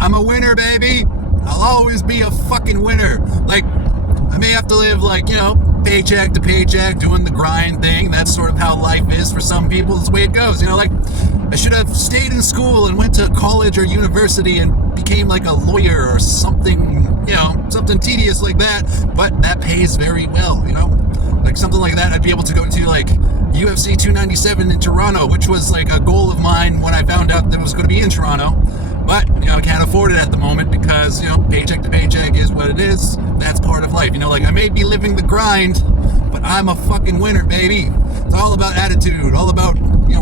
I'm a winner, baby. I'll always be a fucking winner. Like, I may have to live like, paycheck to paycheck, doing the grind thing. That's sort of how life is for some people. It's the way it goes. Like, I should have stayed in school and went to college or university and became like a lawyer or something, something tedious like that. But that pays very well, Like something like that, I'd be able to go to like UFC 297 in Toronto, which was like a goal of mine when I found out that it was going to be in Toronto. But, I can't afford it at the moment because, paycheck to paycheck is what it is. That's part of life. Like I may be living the grind, but I'm a fucking winner, baby. It's all about attitude, all about,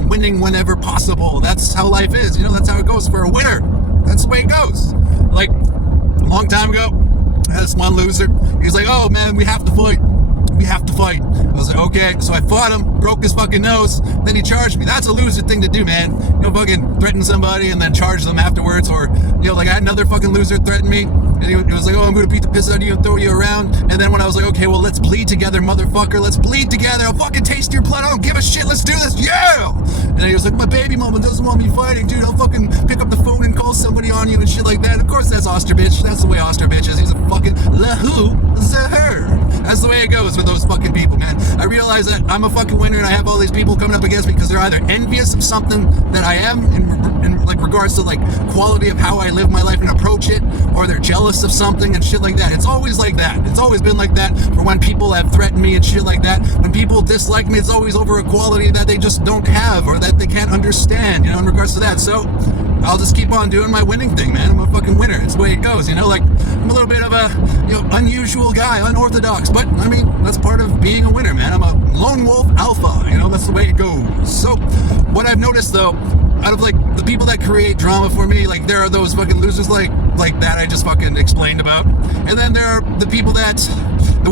winning whenever possible. That's how life is. That's how it goes for a winner. That's the way it goes. Like, a long time ago, I had this one loser. He's like, oh man, we have to fight. We have to fight. I was like, okay. So I fought him, broke his fucking nose, then he charged me. That's a loser thing to do, man. Fucking threaten somebody and then charge them afterwards. Or, like I had another fucking loser threaten me. And he was like, oh, I'm going to beat the piss out of you and throw you around. And then when I was like, okay, well, let's bleed together, motherfucker. Let's bleed together. I'll fucking taste your blood. I don't give a shit. Let's do this. Yeah! And then he was like, my baby mama doesn't want me fighting, dude. I'll fucking pick up the phone and call somebody on you and shit like that. Of course, that's Osterbitch. That's the way Osterbitch is. He's a fucking lahu zaher. That's the way it goes with those fucking people, man. I realize that I'm a fucking winner and I have all these people coming up against me because they're either envious of something that I am in like regards to like quality of how I live my life and approach it, or they're jealous of something and shit like that. It's always like that. It's always been like that for when people have threatened me and shit like that. When people dislike me, it's always over a quality that they just don't have or that they can't understand, in regards to that. So I'll just keep on doing my winning thing, man. I'm a fucking winner. It's the way it goes, like I'm a little bit of a, unusual guy, unorthodox, but I mean, that's part of being a winner, man. I'm a lone wolf alpha, that's the way it goes. So what I've noticed though, out of like the people that create drama for me, like there are those fucking losers like that I just fucking explained about. And then there are the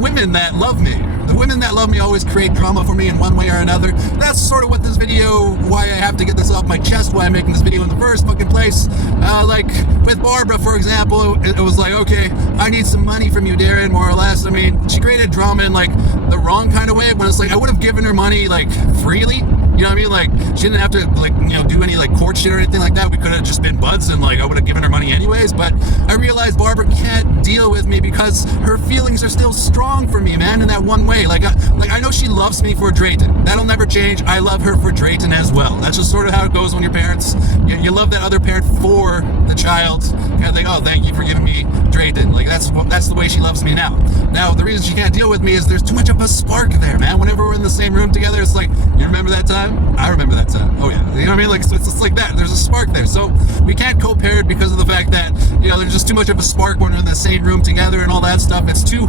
women that love me. The women that love me always create drama for me in one way or another. That's sort of what this video, why I have to get this off my chest, why I'm making this video in the first fucking place. Like with Barbara, for example, it was like, okay, I need some money from you, Darren, more or less. I mean, she created drama in like the wrong kind of way, when it's like I would have given her money like freely. You know what I mean? Like, she didn't have to, like, do any, like, court shit or anything like that. We could have just been buds and, like, I would have given her money anyways. But I realized Barbara can't deal with me because her feelings are still strong for me, man, in that one way. Like I know she loves me for Drayton. That'll never change. I love her for Drayton as well. That's just sort of how it goes when your parents, you love that other parent for the child. Kind of think, oh, thank you for giving me Drayton. Like, that's the way she loves me now. Now, the reason she can't deal with me is there's too much of a spark there, man. Whenever we're in the same room together, it's like, you remember that time? I remember that time. Oh yeah, you know what I mean? Like, so it's just like that. There's a spark there. So we can't co-parent because of the fact that, there's just too much of a spark when we're in the same room together and all that stuff. It's too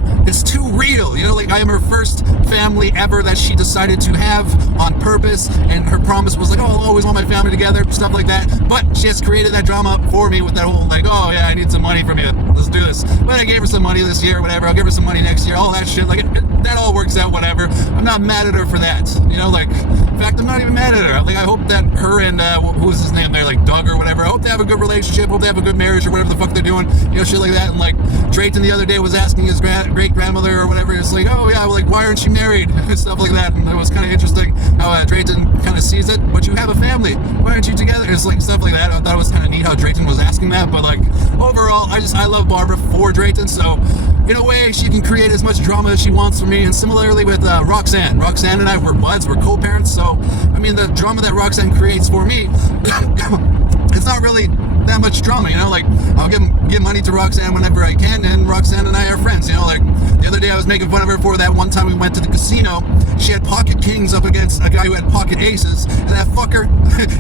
real. Like, I am her first family ever that she decided to have on purpose, and her promise was like, oh, I'll always want my family together, stuff like that. But she has created that drama for me with that whole like, oh yeah, I need some money from you. Let's do this. But I gave her some money this year, whatever. I'll give her some money next year. All that shit. Like, that all works out, whatever. I'm not mad at her for that. Like, in fact, I'm not even mad at her. Like, I hope that her and who's his name there, like Doug or whatever, I hope they have a good relationship, hope they have a good marriage or whatever the fuck they're doing, shit like that. And like Drayton the other day was asking his great grandmother or whatever, it's like, oh yeah, like, why aren't you married and stuff like that. And it was kind of interesting how Drayton kind of sees it. But you have a family, why aren't you together? It's like stuff like that. I thought it was kind of neat how Drayton was asking that. But like, overall, I love Barbara for Drayton. So in a way, she can create as much drama as she wants for me. And similarly with Roxanne and I were buds, we're co-parents. So I mean, the drama that Roxanne creates for me, it's not really that much drama, like I'll give money to Roxanne whenever I can, and Roxanne and I are friends, like the other day I was making fun of her for that one time we went to the casino. She had pocket kings up against a guy who had pocket aces, and that fucker,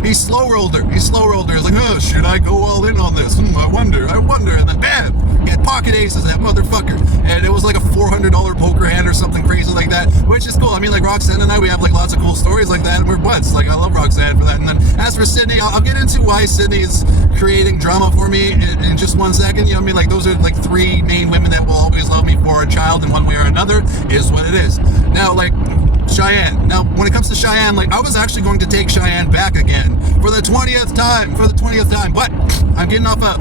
he slow rolled her. He's like, oh, should I go all in on this? I wonder, and then bam, he had pocket aces, that motherfucker, and it was like a $400 poker hand or something crazy like that, which is cool. I mean, like Roxanne and I, we have like lots of cool stories like that, and we're buds. Like, I love Roxanne for that. And then as for Sydney, I'll get into why Sydney is creating drama for me in just 1 second. I mean, like, those are like three main women that will always love me for a child in one way or another, is what it is. Now, like, Cheyenne. Now, when it comes to Cheyenne, like, I was actually going to take Cheyenne back again for the 20th time, but I'm getting off a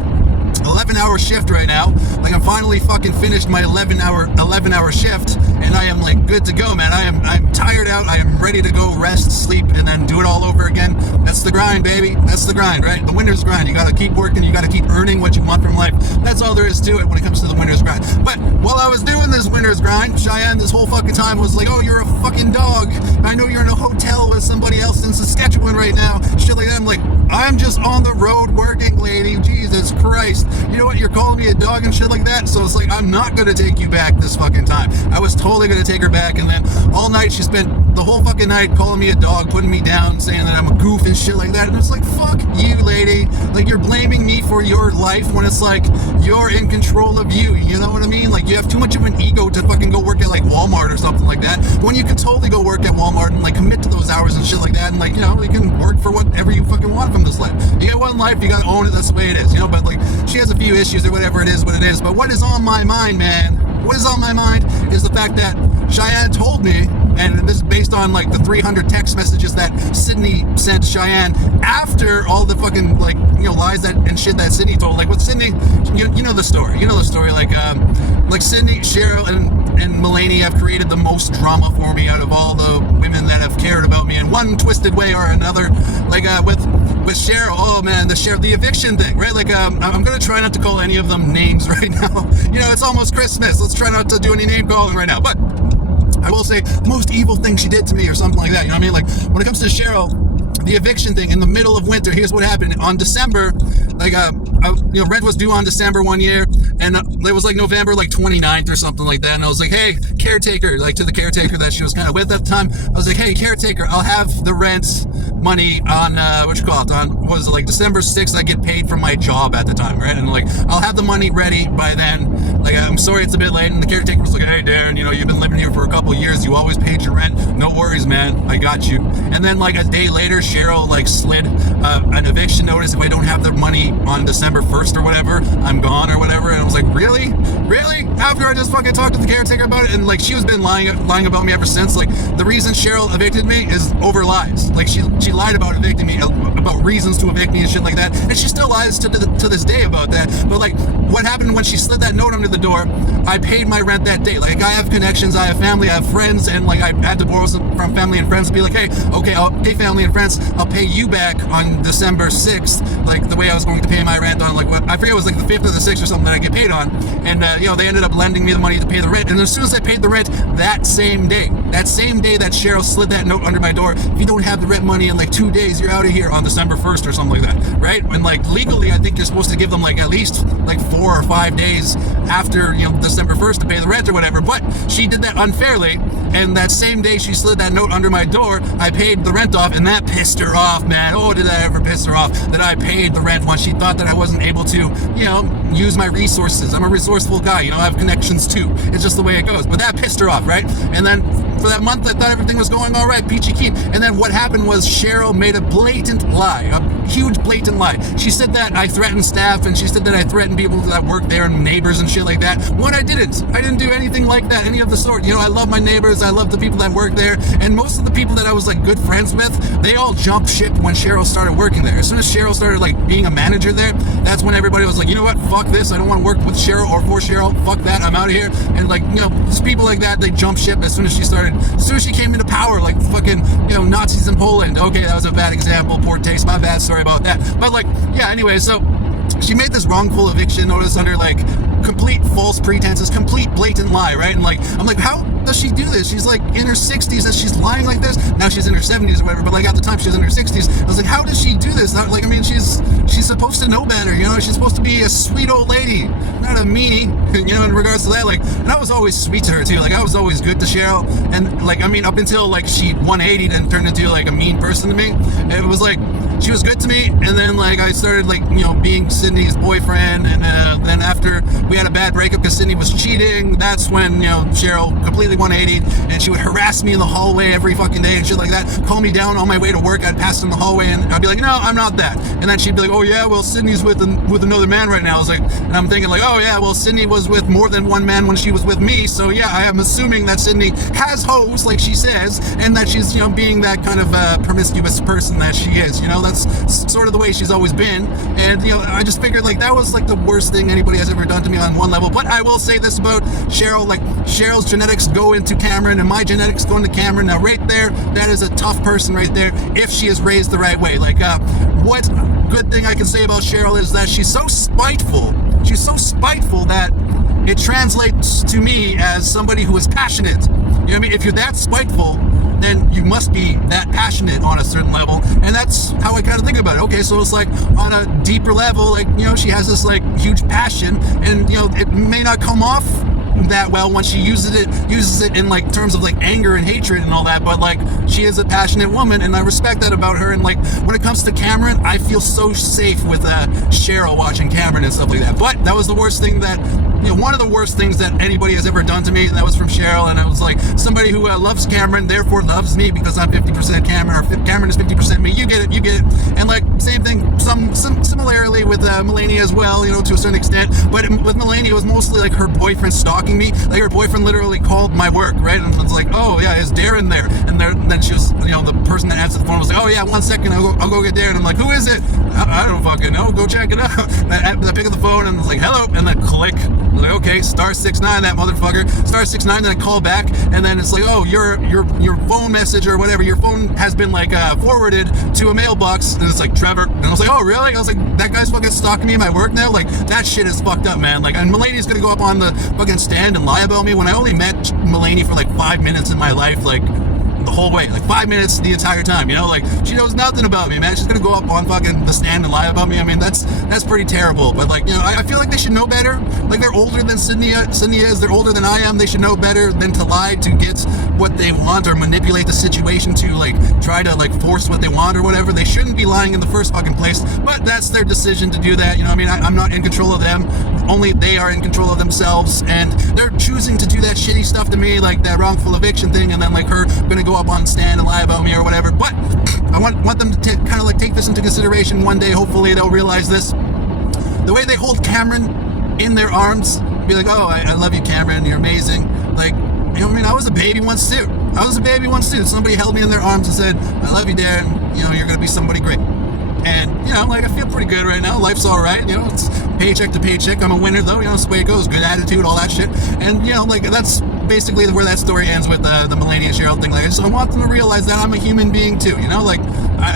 11-hour shift right now. Like, I'm finally fucking finished my 11-hour shift, and I am like good to go, man. I'm tired out. I am ready to go rest, sleep, and then do it all over again. That's the grind, baby. That's the grind, right? The winter's grind. You gotta keep working. You gotta keep earning what you want from life. That's all there is to it when it comes to the winter's grind. But while I was doing this winter's grind, Cheyenne this whole fucking time was like, oh, you're a fucking dog. I know you're in a hotel with somebody else in Saskatchewan right now. Shit like that. I'm like, I'm just on the road working, lady. Jesus Christ. You know what? You're calling me a dog and shit like that. So it's like, I'm not going to take you back this fucking time. I was totally going to take her back. And then all night she spent the whole fucking night calling me a dog, putting me down, saying that I'm a goof and shit like that. And it's like, fuck you, lady. Like, you're blaming me for your life when it's like, you're in control of you. You know what I mean? Like, you have too much of an ego to fucking go work at like Walmart or something like that, when you can totally go work at Walmart and like commit to those hours and shit like that. And like, you know, you can work for whatever you fucking want from this life. You get one life, you gotta own it. That's the way it is, you know. But like, she has a few issues or whatever it is, what it is. But what is on my mind, man? What is on my mind is the fact that Cheyenne told me, and this is based on like the 300 text messages that Sydney sent Cheyenne after all the fucking like, you know, lies that and shit that Sydney told. Like with Sydney, you know the story. You know the story. Like Sydney, Cheryl, and Mulaney have created the most drama for me out of all the women that have cared about me in one twisted way or another. Like with Cheryl, oh man, the eviction thing, right? Like I'm gonna try not to call any of them names right now. You know, it's almost Christmas. Let's try not to do any name calling right now. But I will say the most evil thing she did to me or something like that. You know what I mean? Like when it comes to Cheryl, the eviction thing in the middle of winter, here's what happened. On December, like, you know, rent was due on December one year, and it was like November like 29th or something like that. And I was like, hey, caretaker, like to the caretaker that she was kind of with at the time, I was like, hey, caretaker, I'll have the rent money on, on, what was it, like December 6th, I get paid from my job at the time, right? And like, I'll have the money ready by then. Like, I'm sorry it's a bit late. And the caretaker was like, hey, Darren, you know, you've been living here for a couple years. You always paid your rent. No worries, man. I got you. And then like a day later, Cheryl like slid an eviction notice. If I don't have the money on December 1st or whatever, I'm gone or whatever. And I was like, really? After I just fucking talked to the caretaker about it, and like she was been lying about me ever since. Like the reason Cheryl evicted me is over lies. Like she lied about evicting me, about reasons to evict me and shit like that, and she still lies to this day about that. But like, what happened when she slid that note under the door? I paid my rent that day. Like I have connections, I have family, I have friends, and like I had to borrow some from family and friends to be like, hey, okay, I'll pay family and friends. I'll pay you back on December 6th, like the way I was going to pay my rent on, like, what I forget, it was like the 5th or the 6th or something that I get paid on. And you know, they ended up lending me the money to pay the rent. And as soon as I paid the rent that same day that Cheryl slid that note under my door, if you don't have the rent money in like 2 days, you're out of here on December 1st or something like that, right? And like legally, I think you're supposed to give them like at least like 4 or 5 days after, you know, December 1st to pay the rent or whatever. But she did that unfairly, and that same day she slid that note under my door, I paid the rent off, and that pissed her off, man. Oh, did that ever piss her off that I paid the rent when she thought that I wasn't able to, you know, use my resources. I'm a resourceful guy, you know, I have connections too. It's just the way it goes. But that pissed her off, right? And then for that month, I thought everything was going all right, peachy keen. And then what happened was Cheryl made a blatant lie, a huge blatant lie. She said that I threatened staff, and she said that I threatened people that work there and neighbors and shit like that. When I didn't do anything like that, any of the sort. You know, I love my neighbors, I love the people that work there, and most of the people that I was like good friends with, they all jumped ship when Cheryl started working there. As soon as Cheryl started like being a manager there, that's when everybody was like, you know what, fuck this, I don't want to work with Cheryl or for Cheryl, fuck that, I'm out of here. And like, you know, just people like that, they jump ship as soon as she came into power, like fucking, you know, Nazis in Poland. Okay, that was a bad example, poor taste, my bad, sorry about that. But like, yeah, anyway, so she made this wrongful eviction notice under like complete false pretenses, complete blatant lie, right? And like, I'm like, how does she do this? She's like in her 60s and she's lying like this. Now she's in her 70s or whatever, but like at the time she was in her 60s. I was like, how does she do this? Not like, I mean, she's supposed to know better, you know? She's supposed to be a sweet old lady, not a meanie, you know, in regards to that. Like, and I was always sweet to her too. Like, I was always good to Cheryl. And like, I mean, up until like she 180'd and turned into like a mean person to me. It was like, she was good to me, and then like I started like, you know, being Sydney's boyfriend, and then after we we had a bad breakup because Sydney was cheating. That's when, Cheryl completely 180, and she would harass me in the hallway every fucking day and shit like that. Call me down on my way to work. I'd pass in the hallway and I'd be like, no, I'm not that. And then she'd be like, oh yeah, well, Sydney's with another man right now. I was like, and I'm thinking like, oh yeah, well, Sydney was with more than one man when she was with me. So yeah, I am assuming that Sydney has hoes, like she says, and that she's, being that kind of promiscuous person that she is. That's sort of the way she's always been. And, I just figured like that was like the worst thing anybody has ever done to me on one level. But I will say this about Cheryl, like Cheryl's genetics go into Cameron and my genetics go into Cameron. Now right there, that is a tough person right there if she is raised the right way. Like what good thing I can say about Cheryl is that she's so spiteful. She's so spiteful that it translates to me as somebody who is passionate. If you're that spiteful, then you must be that passionate on a certain level. And that's how I kind of think about it. Okay, so it's like on a deeper level, like, she has this like huge passion, and, it may not come off that well when she uses it in like terms of like anger and hatred and all that, but like she is a passionate woman, and I respect that about her. And like when it comes to Cameron, I feel so safe with Cheryl watching Cameron and stuff like that. But that was the worst thing that one of the worst things that anybody has ever done to me, and that was from Cheryl. And I was like, somebody who loves Cameron therefore loves me because I'm 50% Cameron, or Cameron is 50% me. You get it. And like same thing, some similarly with Melania as well, to a certain extent. But with Melania, it was mostly like her boyfriend stalking me. Like her boyfriend literally called my work, right? And it's like, oh yeah, is Darren there? And then she was, the person that answered the phone was like, oh yeah, 1 second, I'll go get Darren. And I'm like, who is it? I don't fucking know. Go check it out. And I pick up the phone and it's like, hello, and then click. I'm like, okay, *69, that motherfucker. *69, then I call back, and then it's like, oh, your phone message or whatever, your phone has been like forwarded to a mailbox, and it's like Trevor. And I was like, oh really? I was like, that guy's fucking stalking me at my work now? Like that shit is fucked up, man. Like, and Melania's gonna go up on the fucking stand and lie about me when I only met Melania for like 5 minutes in my life, like the whole way, like 5 minutes the entire time, like she knows nothing about me, man. She's gonna go up on fucking the stand and lie about me. I mean, that's pretty terrible. But like, I feel like they should know better. Like they're older than Sydney is, they're older than I am. They should know better than to lie to get what they want or manipulate the situation to like try to like force what they want or whatever. They shouldn't be lying in the first fucking place, but that's their decision to do that. I'm not in control of them. Only they are in control of themselves, and they're choosing to do that shitty stuff to me, like that wrongful eviction thing, and then like her gonna go up on stand and lie about me or whatever. But I want them to kind of like take this into consideration one day. Hopefully they'll realize this. The way they hold Cameron in their arms, be like, oh, I love you, Cameron, you're amazing. Like, I was a baby once too. Somebody held me in their arms and said, I love you, Darren, you're gonna be somebody great. And, like, I feel pretty good right now. Life's all right. It's paycheck to paycheck. I'm a winner, though. That's the way it goes. Good attitude, all that shit. And, like, that's basically where that story ends with the Melania Cheryl thing. Like, I want them to realize that I'm a human being, too. Like,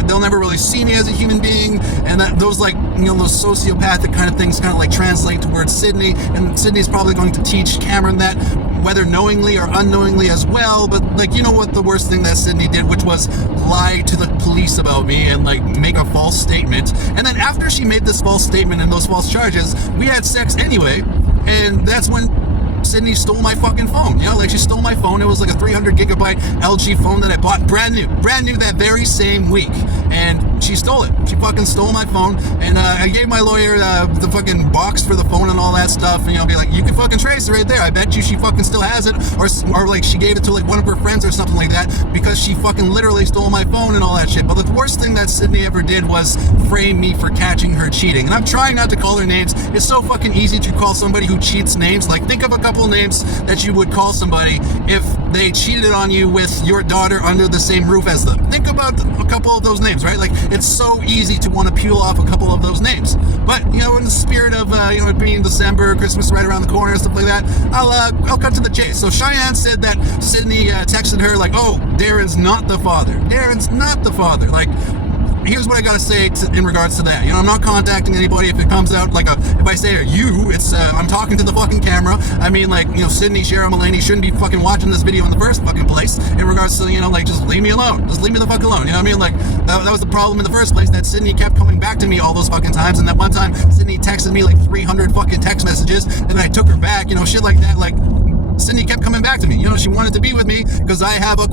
they'll never really see me as a human being. And that those, like, those sociopathic kind of things kind of, like, translate towards Sydney. And Sydney's probably going to teach Cameron that, whether knowingly or unknowingly as well. But like, what the worst thing that Sydney did, which was lie to the police about me and like make a false statement. And then after she made this false statement and those false charges, we had sex anyway. And that's when Sydney stole my fucking phone. Like she stole my phone. It was like a 300 gigabyte LG phone that I bought brand new that very same week. And she stole it. She fucking stole my phone. And I gave my lawyer the fucking box for the phone and all that stuff. And be like, you can fucking trace it right there. I bet you she fucking still has it. Or like she gave it to like one of her friends or something like that, because she fucking literally stole my phone and all that shit. But the worst thing that Sydney ever did was frame me for catching her cheating. And I'm trying not to call her names. It's so fucking easy to call somebody who cheats names. Like, think of a couple names that you would call somebody if they cheated on you with your daughter under the same roof as them. Think about a couple of those names, right? Like, it's so easy to want to peel off a couple of those names. But, in the spirit of, it being December, Christmas right around the corner and stuff like that, I'll cut to the chase. So Cheyenne said that Sydney texted her like, oh, Darren's not the father. Darren's not the father. Like, here's what I gotta say in regards to that. I'm not contacting anybody if it comes out like if I say you, it's I'm talking to the fucking camera. I mean, like, Sydney, Cheryl, Melanie shouldn't be fucking watching this video in the first fucking place. In regards to, like, just leave me alone. Just leave me the fuck alone. You know what I mean? Like, that was the problem in the first place, that Sydney kept coming back to me all those fucking times. And that one time, Sydney texted me like 300 fucking text messages, and then I took her back. Shit like that. Like, Sydney kept coming back to me. She wanted to be with me because I have a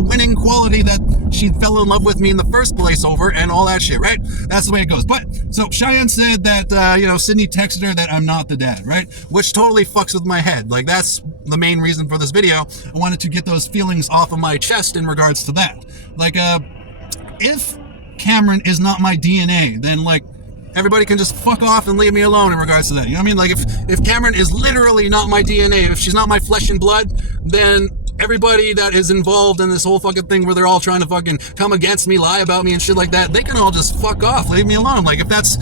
winning quality that she fell in love with me in the first place over, and all that shit, right? That's the way it goes. But so Cheyenne said that Sydney texted her that I'm not the dad, right? Which totally fucks with my head. Like, that's the main reason for this video. I wanted to get those feelings off of my chest in regards to that. Like, if Cameron is not my DNA, then like everybody can just fuck off and leave me alone in regards to that. You know what I mean? Like, if Cameron is literally not my DNA, if she's not my flesh and blood, then everybody that is involved in this whole fucking thing where they're all trying to fucking come against me, lie about me and shit like that, they can all just fuck off, leave me alone. Like, if that's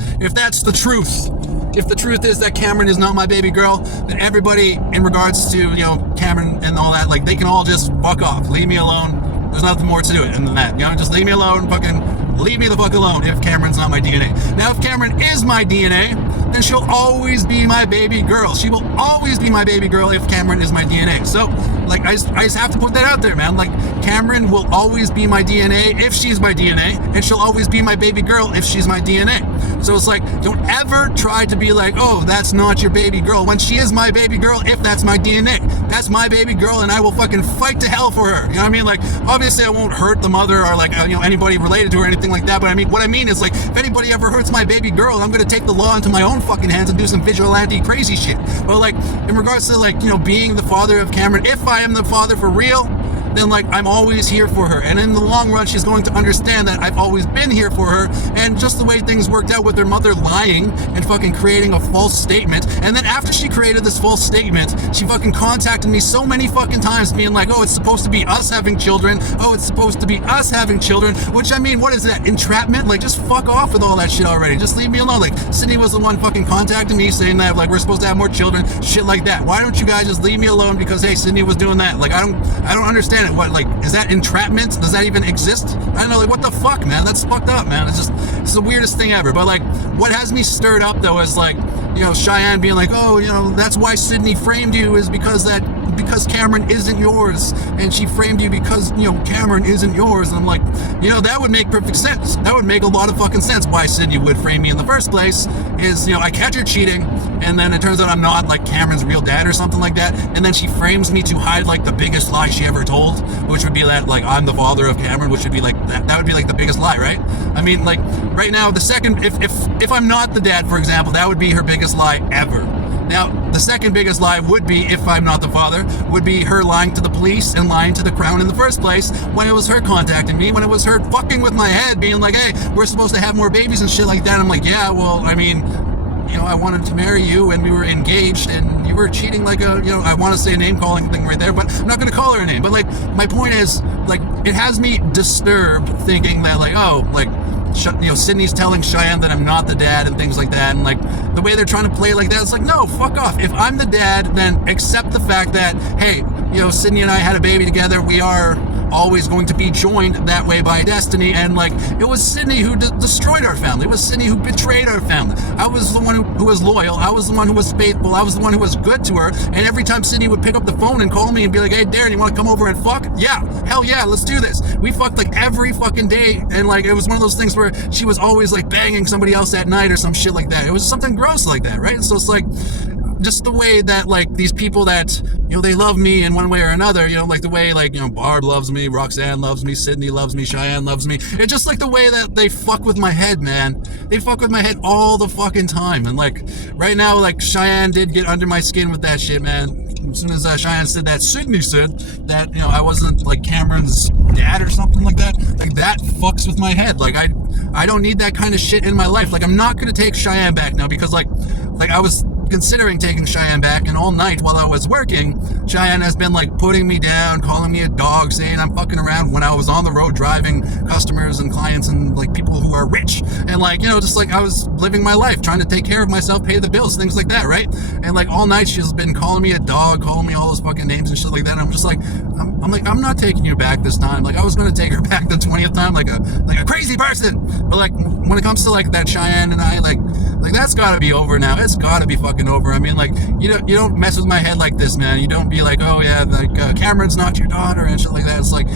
the truth, if the truth is that Cameron is not my baby girl, then everybody in regards to, Cameron and all that, like, they can all just fuck off, leave me alone. There's nothing more to it than that. Just leave me alone, fucking leave me the fuck alone if Cameron's not my DNA. Now, if Cameron is my DNA, then she'll always be my baby girl. She will always be my baby girl if Cameron is my DNA. So, like, I just have to put that out there, man. Like, Cameron will always be my DNA if she's my DNA, and she'll always be my baby girl if she's my DNA. So it's like, don't ever try to be like, oh, that's not your baby girl, when she is my baby girl if that's my DNA. That's my baby girl, and I will fucking fight to hell for her. You know what I mean? Like, obviously I won't hurt the mother or like, anybody related to her or anything like that, but I mean, what I mean is, like, if anybody ever hurts my baby girl, I'm gonna take the law into my own fucking hands and do some vigilante crazy shit. But like, in regards to like, being the father of Cameron, if I am the father for real, then like, I'm always here for her. And in the long run, she's going to understand that I've always been here for her. And just the way things worked out with her mother lying and fucking creating a false statement. And then after she created this false statement, she fucking contacted me so many fucking times being like, oh, it's supposed to be us having children. Oh, it's supposed to be us having children. Which, I mean, what is that? Entrapment? Like, just fuck off with all that shit already. Just leave me alone. Like, Sydney was the one fucking contacting me saying that, like, we're supposed to have more children. Shit like that. Why don't you guys just leave me alone because, hey, Sydney was doing that? Like, I don't understand it. What, like, is that entrapment? Does that even exist? I don't know, like, what the fuck, man? That's fucked up, man. It's the weirdest thing ever. But like, what has me stirred up though is like, Cheyenne being like, oh, that's why Sydney framed you, is because Cameron isn't yours, and she framed you because Cameron isn't yours. And I'm like, that would make perfect sense. That would make a lot of fucking sense why Sydney would frame me in the first place. Is I catch her cheating, and then it turns out I'm not like Cameron's real dad or something like that, and then she frames me to hide like the biggest lie she ever told, which would be that like I'm the father of Cameron, which would be like that would be like the biggest lie, right? I mean, like, right now, the second, if I'm not the dad, for example, that would be her biggest lie ever. Now, the second biggest lie would be, if I'm not the father, would be her lying to the police and lying to the Crown in the first place, when it was her contacting me, when it was her fucking with my head, being like, hey, we're supposed to have more babies and shit like that. I'm like, yeah, well, I mean, I wanted to marry you and we were engaged and you were cheating like I want to say a name calling thing right there, but I'm not going to call her a name. But like, my point is, like, it has me disturbed thinking that like, oh, like, Sydney's telling Cheyenne that I'm not the dad and things like that, and like the way they're trying to play it like that, it's like, no, fuck off. If I'm the dad, then accept the fact that, hey, Sydney and I had a baby together. We are always going to be joined that way by destiny, and like, it was Sydney who destroyed our family. It was Sydney who betrayed our family. I was the one who was loyal. I was the one who was faithful. I was the one who was good to her. And every time Sydney would pick up the phone and call me and be like, hey, Darren, you want to come over and fuck? Yeah, hell yeah, let's do this. We fucked like every fucking day, and like, it was one of those things where she was always like banging somebody else at night or some shit like that. It was something gross like that, right? So it's like, just the way that like these people that they love me in one way or another, like the way like Barb loves me, Roxanne loves me, Sydney loves me, Cheyenne loves me. It's just like the way that they fuck with my head, man. They fuck with my head all the fucking time. And like, right now, like, Cheyenne did get under my skin with that shit, man. As soon as Cheyenne said that, Sydney said that I wasn't like Cameron's dad or something like that. Like, that fucks with my head. Like, I don't need that kind of shit in my life. Like, I'm not gonna take Cheyenne back now, because like I was considering taking Cheyenne back, and all night while I was working, Cheyenne has been like putting me down, calling me a dog, saying I'm fucking around when I was on the road driving customers and clients and like people who are rich, and like, just like I was living my life, trying to take care of myself, pay the bills, things like that, right? And like, all night she's been calling me a dog, calling me all those fucking names and shit like that. And I'm just like, I'm like, I'm not taking you back this time. Like, I was gonna take her back the 20th time, like a crazy person. But like, when it comes to like that Cheyenne and I, like that's gotta be over now. It's gotta be fucking over. I mean, like, you don't mess with my head like this, man. You don't be like, oh yeah, like Cameron's not your daughter and shit like that. It's like,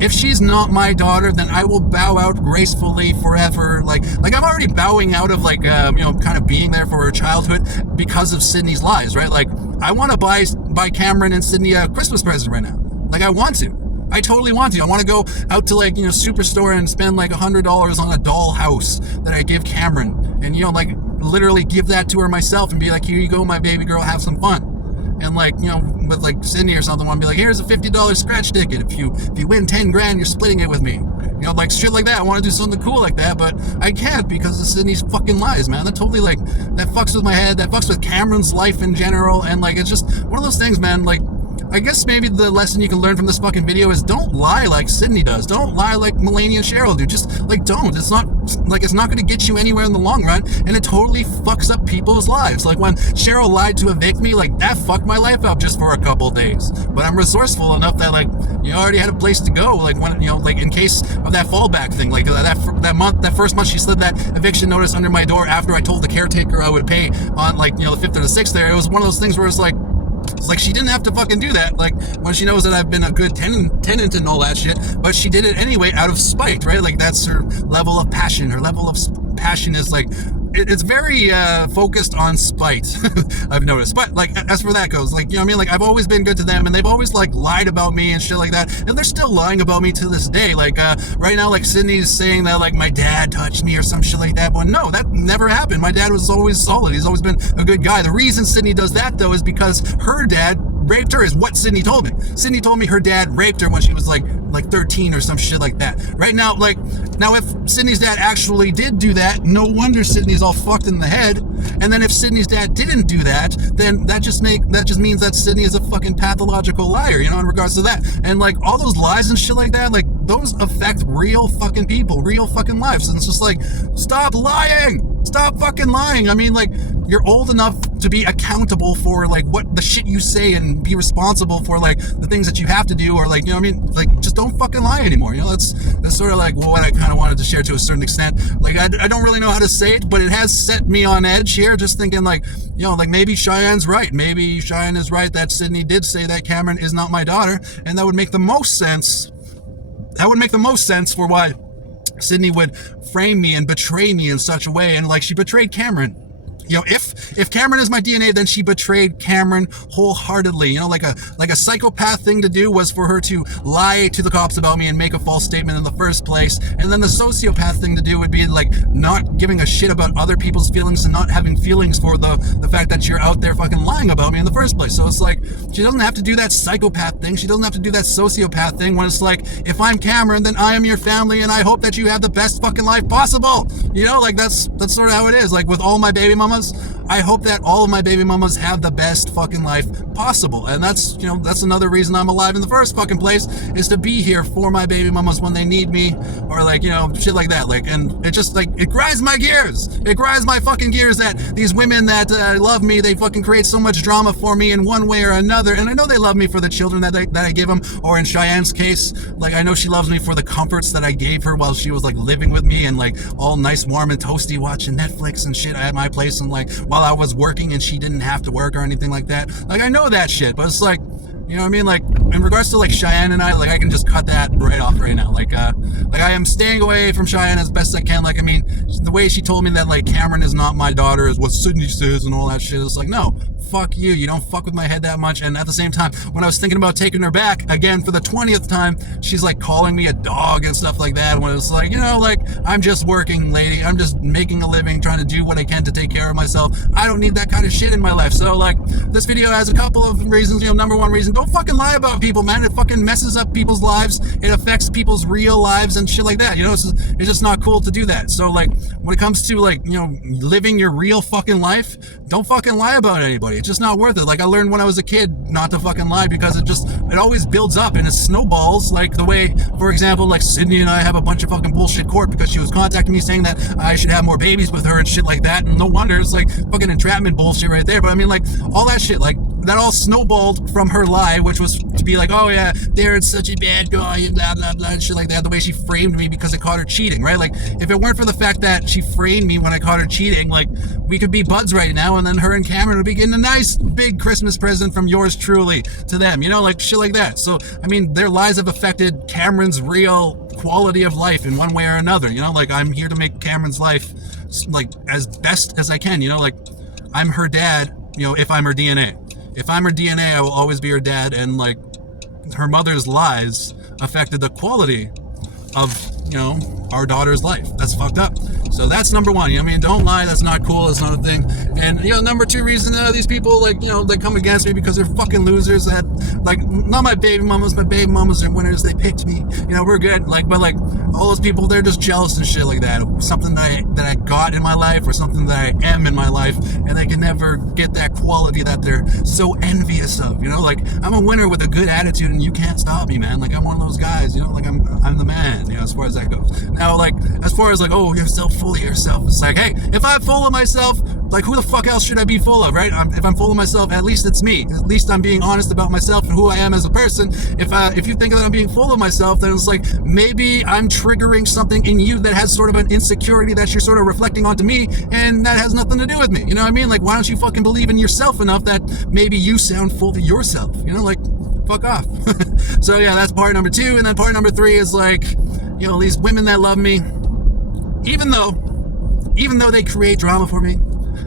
if she's not my daughter, then I will bow out gracefully forever. Like I'm already bowing out of like, kind of being there for her childhood because of Sydney's lies, right? Like, I want to buy Cameron and Sydney a Christmas present right now. Like, I want to. I totally want to. I want to go out to, like, Superstore and spend like $100 on a doll house that I give Cameron, and like literally give that to her myself and be like, here you go, my baby girl, have some fun. And like, with like Sydney or something, I want to be like, here's a $50 scratch ticket. If you win 10 grand, you're splitting it with me. Like shit like that. I want to do something cool like that, but I can't because of Sydney's fucking lies, man. That totally, like, that fucks with my head. That fucks with Cameron's life in general. And like, it's just one of those things, man. Like, I guess maybe the lesson you can learn from this fucking video is don't lie like Sydney does. Don't lie like Melanie and Cheryl do. Just, like, don't. It's not going to get you anywhere in the long run, and it totally fucks up people's lives. Like, when Cheryl lied to evict me, like, that fucked my life up just for a couple days. But I'm resourceful enough that, like, you already had a place to go, like, when, like, in case of that fallback thing. Like, that first month she slid that eviction notice under my door after I told the caretaker I would pay on, like, the 5th or the 6th there. It was one of those things where it's like she didn't have to fucking do that, like, when she knows that I've been a good tenant and all that shit, but she did it anyway out of spite, right? Like, that's her level of passion. Her level of passion is, like, it's very focused on spite. I've noticed. But, like, as for that goes, like, like, I've always been good to them, and they've always, like, lied about me and shit like that, and they're still lying about me to this day. Like, right now, like, Sydney's saying that, like, my dad touched me or some shit like that. Well, no, that never happened. My dad was always solid. He's always been a good guy. The reason Sydney does that, though, is because her dad raped her, is what Sydney told me. Sydney told me her dad raped her when she was like 13 or some shit like that. Right now, like, if Sydney's dad actually did do that, no wonder Sydney's all fucked in the head. And then if Sydney's dad didn't do that, then that just means that Sydney is a fucking pathological liar, in regards to that. And like, all those lies and shit like that, like, those affect real fucking people, real fucking lives. And it's just like, stop lying! Stop fucking lying. I mean, like, you're old enough to be accountable for, like, what the shit you say and be responsible for, like, the things that you have to do, or, like, like, just don't fucking lie anymore. That's sort of like what I kind of wanted to share to a certain extent. Like, I don't really know how to say it, but it has set me on edge here, just thinking, like, like, maybe Cheyenne's right. Maybe Cheyenne is right that Sydney did say that Cameron is not my daughter, and that would make the most sense. That would make the most sense for why Sydney would frame me and betray me in such a way, and like, she betrayed Cameron. If Cameron is my DNA, then she betrayed Cameron wholeheartedly. Like a psychopath thing to do was for her to lie to the cops about me and make a false statement in the first place. And then the sociopath thing to do would be, like, not giving a shit about other people's feelings and not having feelings for the fact that you're out there fucking lying about me in the first place. So it's like, she doesn't have to do that psychopath thing. She doesn't have to do that sociopath thing when it's like, if I'm Cameron, then I am your family, and I hope that you have the best fucking life possible. Like, that's sort of how it is. Like, with all my baby mamas, I hope that all of my baby mamas have the best fucking life possible. And that's, that's another reason I'm alive in the first fucking place, is to be here for my baby mamas when they need me, or like, shit like that. Like, and it just, like, it grinds my gears. It grinds my fucking gears that these women that love me, they fucking create so much drama for me in one way or another. And I know they love me for the children that I give them, or in Cheyenne's case, like, I know she loves me for the comforts that I gave her while she was, like, living with me, and like, all nice, warm, and toasty, watching Netflix and shit at my place, and like, while I was working and she didn't have to work or anything like that. Like, I know that shit, but it's like, what I mean? Like, in regards to, like, Cheyenne and I, like, I can just cut that right off right now. Like, I am staying away from Cheyenne as best I can. Like, I mean, the way she told me that, like, Cameron is not my daughter is what Sydney says and all that shit. It's like, no, fuck you. You don't fuck with my head that much. And at the same time, when I was thinking about taking her back, again, for the 20th time, she's, like, calling me a dog and stuff like that. When it's like, like, I'm just working, lady. I'm just making a living, trying to do what I can to take care of myself. I don't need that kind of shit in my life. So, like, this video has a couple of reasons. Number one reason, don't fucking lie about people, man. It fucking messes up people's lives. It affects people's real lives and shit like that. It's just not cool to do that. So, like, when it comes to, like, living your real fucking life, don't fucking lie about anybody. It's just not worth it. Like, I learned when I was a kid not to fucking lie, because it always builds up and it snowballs. Like, the way, for example, like, Sydney and I have a bunch of fucking bullshit court because she was contacting me saying that I should have more babies with her and shit like that. And no wonder, it's like fucking entrapment bullshit right there. But I mean, like, all that shit, like, that all snowballed from her lie, which was to be like, oh yeah, Darren's such a bad guy and blah blah blah and shit like that. The way she framed me because I caught her cheating, right? Like, if it weren't for the fact that she framed me when I caught her cheating, like, we could be buds right now, and then her and Cameron would be getting a nice big Christmas present from yours truly to them, like, shit like that. So, I mean, their lies have affected Cameron's real quality of life in one way or another. Like, I'm here to make Cameron's life, like, as best as I can. Like, I'm her dad, if I'm her DNA. if I'm her DNA, I will always be her dad, and like her mother's lies affected the quality of, our daughter's life. That's fucked up. So that's number one. You know what I mean? Don't lie. That's not cool. That's not a thing. And, number two reason, these people, like, they come against me because they're fucking losers that, like, not my baby mamas are winners. They picked me. We're good. Like, but, like, all those people, they're just jealous and shit like that. Something that I got in my life or something that I am in my life, and they can never get that quality that they're so envious of. Like, I'm a winner with a good attitude, and you can't stop me, man. Like, I'm one of those guys, like, I'm the man, as far as that goes. Now, like, as far as like, oh, you're so full of yourself, it's like, hey, if I'm full of myself, like, who the fuck else should I be full of, right? If I'm full of myself, at least it's me. At least I'm being honest about myself and who I am as a person. If you think that I'm being full of myself, then it's like, maybe I'm triggering something in you that has sort of an insecurity that you're sort of reflecting onto me, and that has nothing to do with me. You know what I mean? Like, why don't you fucking believe in yourself enough that maybe you sound full of yourself? Like, fuck off. So yeah, that's part number two. And then part number three is like, these women that love me, even though they create drama for me,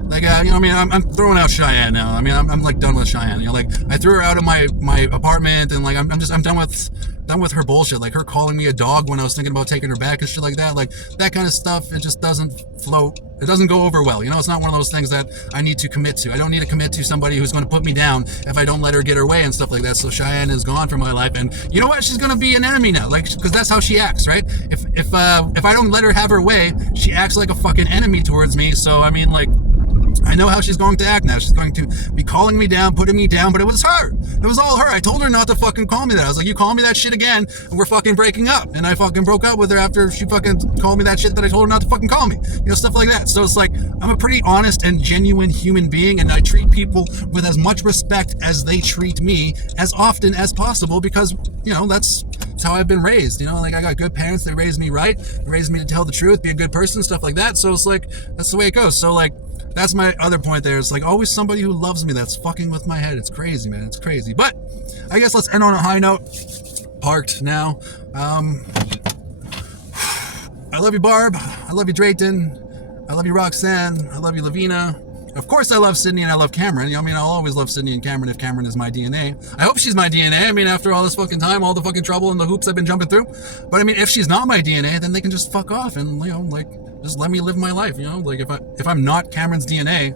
like, I'm throwing out Cheyenne now. I'm like done with Cheyenne. Like, I threw her out of my apartment, and like, I'm done with her bullshit. Like, her calling me a dog when I was thinking about taking her back and shit like that. Like, that kind of stuff, it just doesn't float. It doesn't go over well. It's not one of those things that I need to commit to. I don't need to commit to somebody who's going to put me down if I don't let her get her way and stuff like that. So Cheyenne is gone from my life, and you know what? She's going to be an enemy now, like, because that's how she acts, right? If I don't let her have her way, she acts like a fucking enemy towards me. So like, I know how she's going to act now. She's going to be calling me down, putting me down, but it was her. It was all her. I told her not to fucking call me that. I was like, you call me that shit again, and we're fucking breaking up. And I fucking broke up with her after she fucking called me that shit that I told her not to fucking call me. Stuff like that. So it's like, I'm a pretty honest and genuine human being, and I treat people with as much respect as they treat me as often as possible, because, that's how I've been raised. Like, I got good parents. They raised me right. They raised me to tell the truth, be a good person, stuff like that. So it's like, that's the way it goes. So like, that's my other point there. It's like, always somebody who loves me that's fucking with my head. It's crazy, man. It's crazy. But I guess let's end on a high note. Parked now. I love you, Barb. I love you, Drayton. I love you, Roxanne. I love you, Lavina. Of course I love Sydney and I love Cameron. I'll always love Sydney and Cameron if Cameron is my DNA. I hope she's my DNA. After all this fucking time, all the fucking trouble and the hoops I've been jumping through. But if she's not my DNA, then they can just fuck off and, like, just let me live my life. Like, if I'm not Cameron's DNA,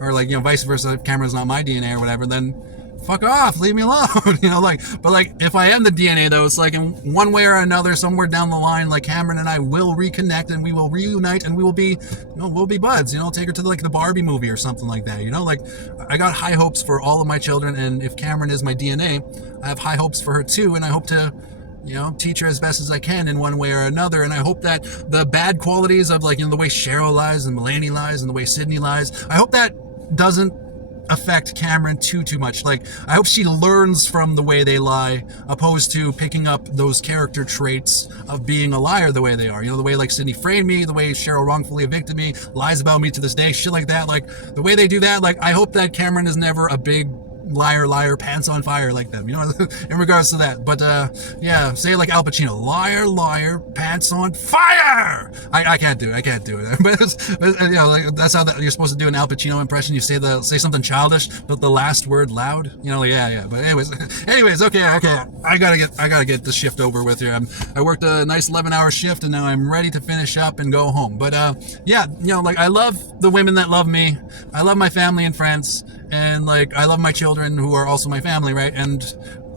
or like, vice versa, if Cameron's not my DNA or whatever, then fuck off, leave me alone. But like, if I am the DNA though, it's like, in one way or another, somewhere down the line, like, Cameron and I will reconnect, and we will reunite, and we will be, we'll be buds. Take her to like the Barbie movie or something like that. Like, I got high hopes for all of my children, and if Cameron is my DNA, I have high hopes for her too, and I hope to, teach her as best as I can in one way or another. And I hope that the bad qualities of, like, the way Cheryl lies and Mulaney lies and the way Sydney lies, I hope that doesn't affect Cameron too much. Like, I hope she learns from the way they lie, opposed to picking up those character traits of being a liar the way they are. The way, like, Sydney framed me, the way Cheryl wrongfully evicted me, lies about me to this day, shit like that. Like, the way they do that, like, I hope that Cameron is never a big liar, pants on fire like them, in regards to that. But yeah, say like Al Pacino, liar, pants on fire. I can't do it. But like, that's how you're supposed to do an Al Pacino impression. You say something childish, but the last word loud. Yeah. But anyways, okay. I gotta get this shift over with here. I worked a nice 11-hour shift, and now I'm ready to finish up and go home. But yeah, like, I love the women that love me. I love my family and friends. And like, I love my children who are also my family, right? And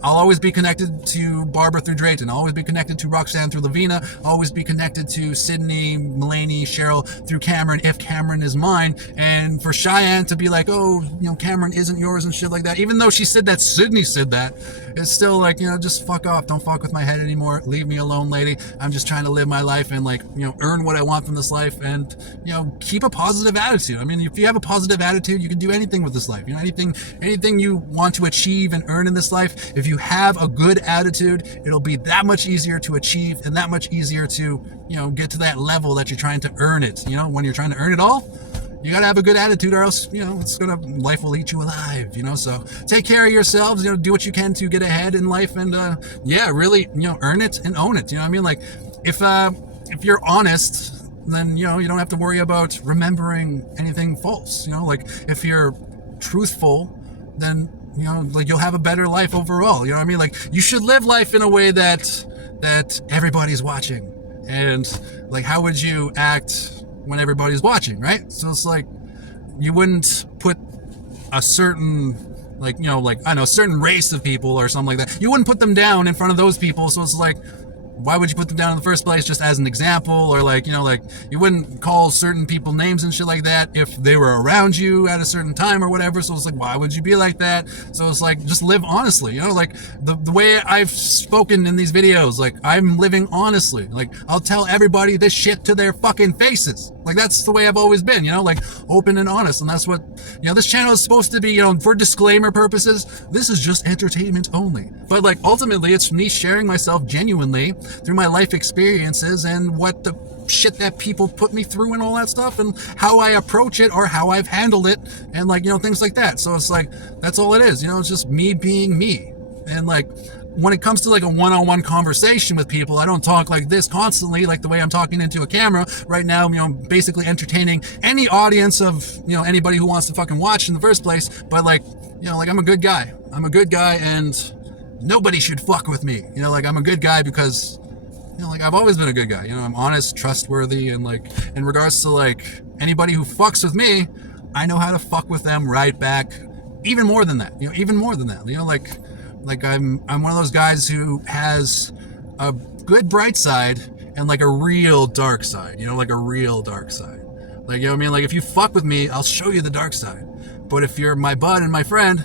I'll always be connected to Barbara through Drayton. I'll always be connected to Roxanne through Lavina. I'll always be connected to Sydney, Mulaney, Cheryl through Cameron, if Cameron is mine. And for Cheyenne to be like, oh, Cameron isn't yours and shit like that, even though she said that Sydney said that, it's still like, just fuck off. Don't fuck with my head anymore. Leave me alone, lady. I'm just trying to live my life and, like, earn what I want from this life, and, keep a positive attitude. If you have a positive attitude, you can do anything with this life. Anything you want to achieve and earn in this life, if you have a good attitude, it'll be that much easier to achieve and that much easier to, get to that level that you're trying to earn it. When you're trying to earn it all, you gotta have a good attitude, or else, life will eat you alive, So take care of yourselves, do what you can to get ahead in life, and, really, earn it and own it. Like, if you're honest, then, you don't have to worry about remembering anything false. Like, if you're truthful, then you know, like you'll have a better life overall. You know what I mean? Like you should live life in a way that everybody's watching. And like, how would you act when everybody's watching, right? So it's like, you wouldn't put a certain, like, you know, like, I don't know, a certain race of people or something like that. You wouldn't put them down in front of those people. So it's like, why would you put them down in the first place, just as an example? Or like, you know, like you wouldn't call certain people names and shit like that if they were around you at a certain time or whatever. So it's like, why would you be like that? So it's like, just live honestly, you know, like the way I've spoken in these videos, like I'm living honestly. Like I'll tell everybody this shit to their fucking faces. Like that's the way I've always been, you know, like open and honest. And that's what, you know, this channel is supposed to be, you know, for disclaimer purposes, this is just entertainment only. But like ultimately it's me sharing myself genuinely through my life experiences and what the shit that people put me through and all that stuff, and how I approach it or how I've handled it, and like, you know, things like that. So it's like, that's all it is, you know, it's just me being me. And like, when it comes to like a one-on-one conversation with people, I don't talk like this constantly, like the way I'm talking into a camera right now, you know, basically entertaining any audience of, you know, anybody who wants to fucking watch in the first place. But like, you know, like I'm a good guy, and nobody should fuck with me, you know, like I'm a good guy because, you know, like I've always been a good guy, you know, I'm honest, trustworthy, and like in regards to like anybody who fucks with me, I know how to fuck with them right back, even more than that, you know, like I'm one of those guys who has a good bright side and like a real dark side, you know, like a real dark side. Like, you know what I mean? Like if you fuck with me, I'll show you the dark side. But if you're my bud and my friend,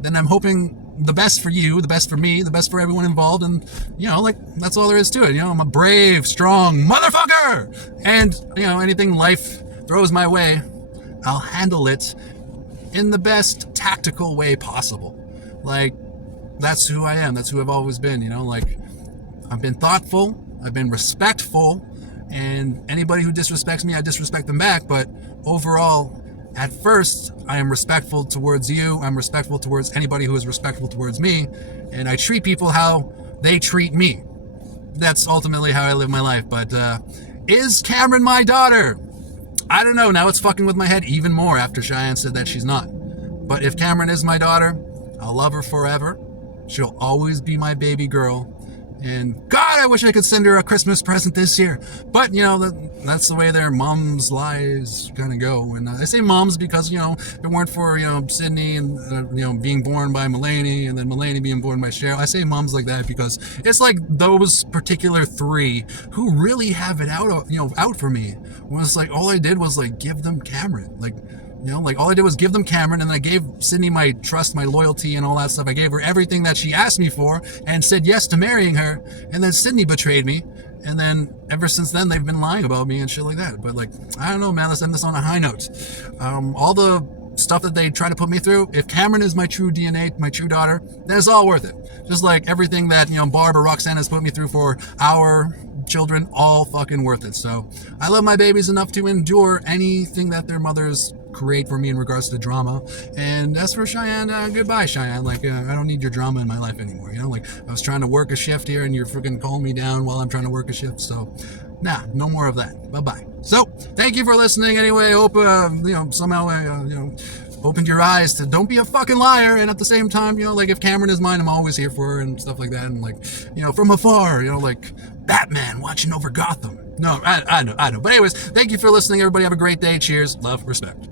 then I'm hoping the best for you, the best for me, the best for everyone involved. And, you know, like that's all there is to it. You know, I'm a brave, strong motherfucker. And, you know, anything life throws my way, I'll handle it in the best tactical way possible. Like, that's who I am. That's who I've always been, you know, like I've been thoughtful, I've been respectful, and anybody who disrespects me, I disrespect them back. But overall, at first, I am respectful towards you. I'm respectful towards anybody who is respectful towards me. And I treat people how they treat me. That's ultimately how I live my life. But is Cameron my daughter? I don't know. Now it's fucking with my head even more after Cheyenne said that she's not. But if Cameron is my daughter, I'll love her forever. She'll always be my baby girl. And God, I wish I could send her a Christmas present this year. But, you know, that's the way their mom's lives kind of go. And I say moms because, you know, if it weren't for, you know, Sydney and, you know, being born by Mulaney and then Mulaney being born by Cheryl, I say moms like that because it's like those particular three who really have it out, you know, out for me. When it's like, all I did was like give them Cameron. Like, you know, like all I did was give them Cameron, and then I gave Sydney my trust, my loyalty, and all that stuff. I gave her everything that she asked me for and said yes to marrying her. And then Sydney betrayed me. And then ever since then, they've been lying about me and shit like that. But like, I don't know, man, let's end this on a high note. All the stuff that they try to put me through, if Cameron is my true DNA, my true daughter, then it's all worth it. Just like everything that, you know, Barb or Roxanne has put me through for our children, all fucking worth it. So I love my babies enough to endure anything that their mothers create for me in regards to drama. And as for Cheyenne, goodbye, Cheyenne. Like, I don't need your drama in my life anymore. You know, like I was trying to work a shift here and you're freaking calling me down while I'm trying to work a shift. So nah, no more of that. Bye-bye. So thank you for listening anyway. Hope, you know, somehow, you know, opened your eyes to don't be a fucking liar. And at the same time, you know, like if Cameron is mine, I'm always here for her and stuff like that. And like, you know, from afar, you know, like Batman watching over Gotham. No, I know. But anyways, thank you for listening, everybody. Have a great day. Cheers. Love. Respect.